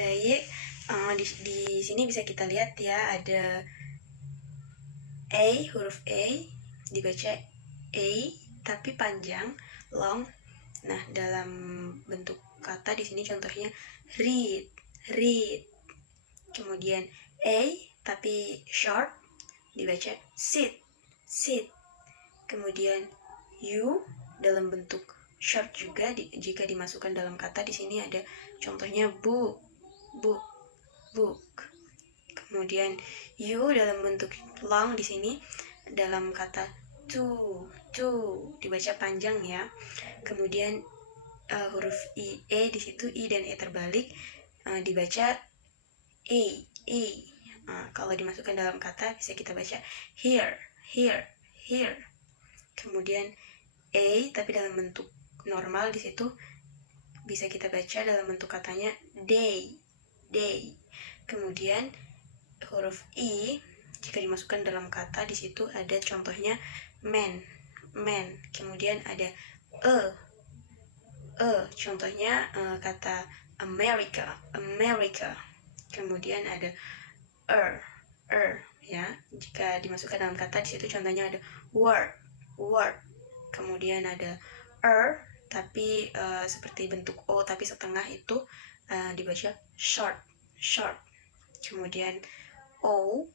Baik, di sini bisa kita lihat ya, ada huruf A, dibaca A, tapi panjang, long. Nah, dalam bentuk kata di sini contohnya read, read. Kemudian A, tapi short, dibaca sit, sit. Kemudian U dalam bentuk short juga, jika dimasukkan dalam kata di sini ada contohnya book, book, book. Kemudian U dalam bentuk long di sini dalam kata to, dibaca panjang ya. Kemudian huruf E di situ, I dan E terbalik, dibaca E. Kalau dimasukkan dalam kata bisa kita baca here, here, here. Kemudian A tapi dalam bentuk normal di situ bisa kita baca dalam bentuk katanya day, day. Kemudian huruf I jika dimasukkan dalam kata di situ ada contohnya man, man. Kemudian ada contohnya kata America, America. Kemudian ada ya. Jika dimasukkan dalam kata di situ contohnya ada word, word. Kemudian ada tapi seperti bentuk O tapi setengah itu dibaca short, short. Kemudian O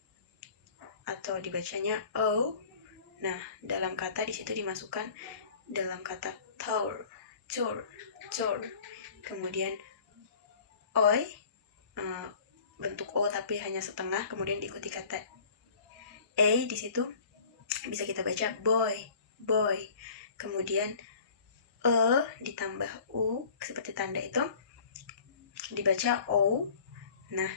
atau dibacanya O. Nah, dalam kata di situ dimasukkan dalam kata tour, tour, tour. Kemudian oi, bentuk O tapi hanya setengah, kemudian diikuti kata A di situ bisa kita baca boy, boy. Kemudian ditambah U seperti tanda itu dibaca O. Nah,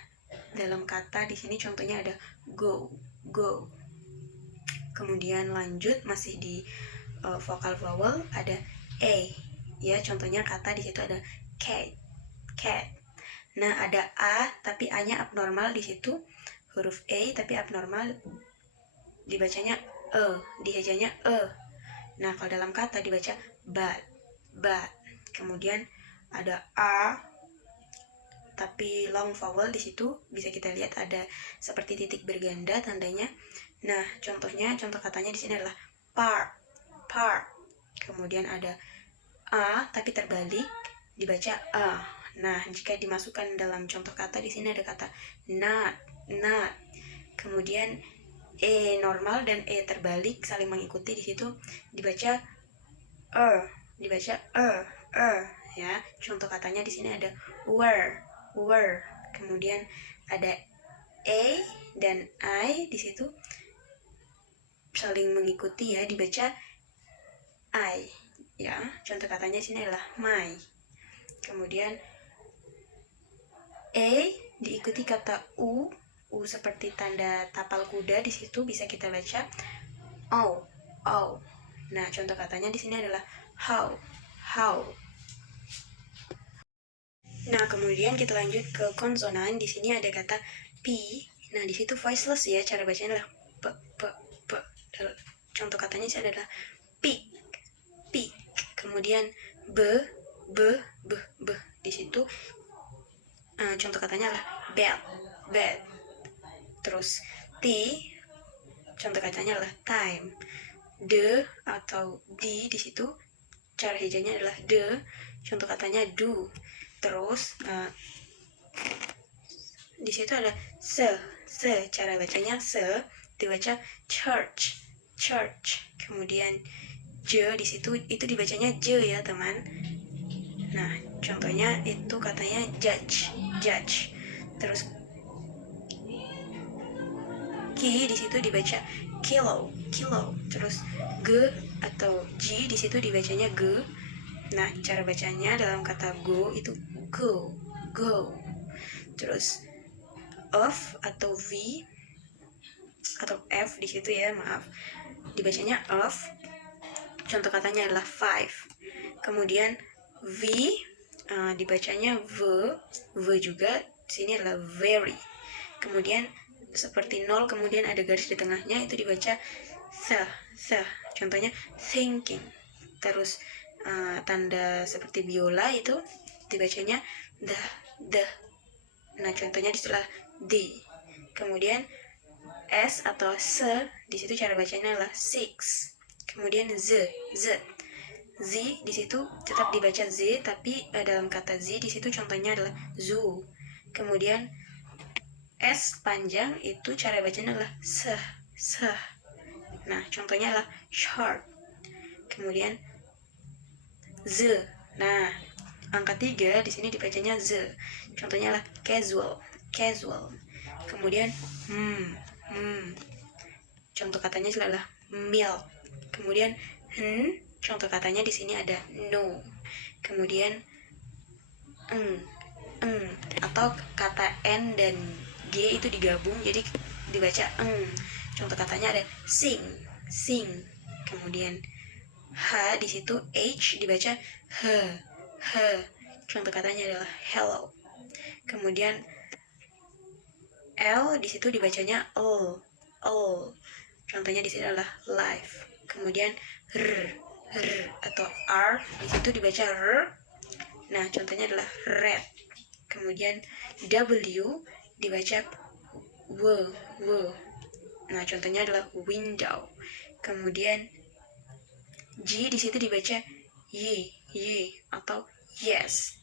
dalam kata di sini contohnya ada go, go. Kemudian lanjut masih di vokal vowel ada A ya, contohnya kata di situ ada cat, cat. Nah, ada A tapi A-nya abnormal di situ, huruf A tapi abnormal dibacanya dihejanya Nah, kalau dalam kata dibaca but, but. Kemudian ada A tapi long vowel di situ bisa kita lihat ada seperti titik berganda tandanya. Nah, contoh katanya di sini adalah park, park. Kemudian ada A tapi terbalik dibaca A. Nah, jika dimasukkan dalam contoh kata di sini ada kata not, not. Kemudian E normal dan E terbalik saling mengikuti di situ dibaca dibaca ya. Contoh katanya di sini ada were, were. Kemudian ada A dan I di situ saling mengikuti ya, dibaca I ya. Contoh katanya di sini adalah my. Kemudian A diikuti kata U seperti tanda tapal kuda di situ bisa kita baca oh, oh. Nah, contoh katanya di sini adalah how, how. Nah, kemudian kita lanjut ke konsonan. Di sini ada kata P. Nah, di situ voiceless ya, cara bacanya adalah p, p, p. Contoh katanya di sini adalah pick, pick. Kemudian b, b, b, b. Di situ contoh katanya adalah bed, bed. Terus T, contoh katanya adalah time. D atau D di situ cara hejanya adalah D, contoh katanya do. Terus di situ ada se, cara bacanya se, dibaca church, church. Kemudian J di situ itu dibacanya J ya teman. Nah, contohnya itu katanya judge, judge. Terus K di situ dibaca kilo, kilo. Terus G atau G di situ dibacanya G. Nah, cara bacanya dalam kata go itu go, go. Terus of atau V atau F di situ ya, maaf. Dibacanya of. Contoh katanya adalah five. Kemudian V dibacanya V juga. Sini adalah very. Kemudian seperti nol kemudian ada garis di tengahnya itu dibaca the. Contohnya thinking. Terus tanda seperti biola itu dibacanya the. Nah, contohnya di setelah D. Kemudian S atau S, di situ cara bacanya adalah six. Kemudian Z. Z di situ tetap dibaca Z, tapi dalam kata Z di situ contohnya adalah zoo. Kemudian S panjang itu cara bacanya adalah seh. Nah, contohnya adalah sharp. Kemudian Z. Nah, angka 3 di sini dibacanya Z. Contohnya adalah casual. Kemudian contoh katanya adalah milk. Kemudian contoh katanya di sini ada no. Kemudian atau kata N dan G itu digabung jadi dibaca Contoh katanya ada sing. Kemudian H di situ H dibaca h. Contoh katanya adalah hello. Kemudian L di situ dibacanya l. Contohnya di sini adalah life. Kemudian r atau R di situ dibaca r. Nah, contohnya adalah red. Kemudian W dibaca w. Nah, contohnya adalah window. Kemudian G di situ dibaca y atau yes.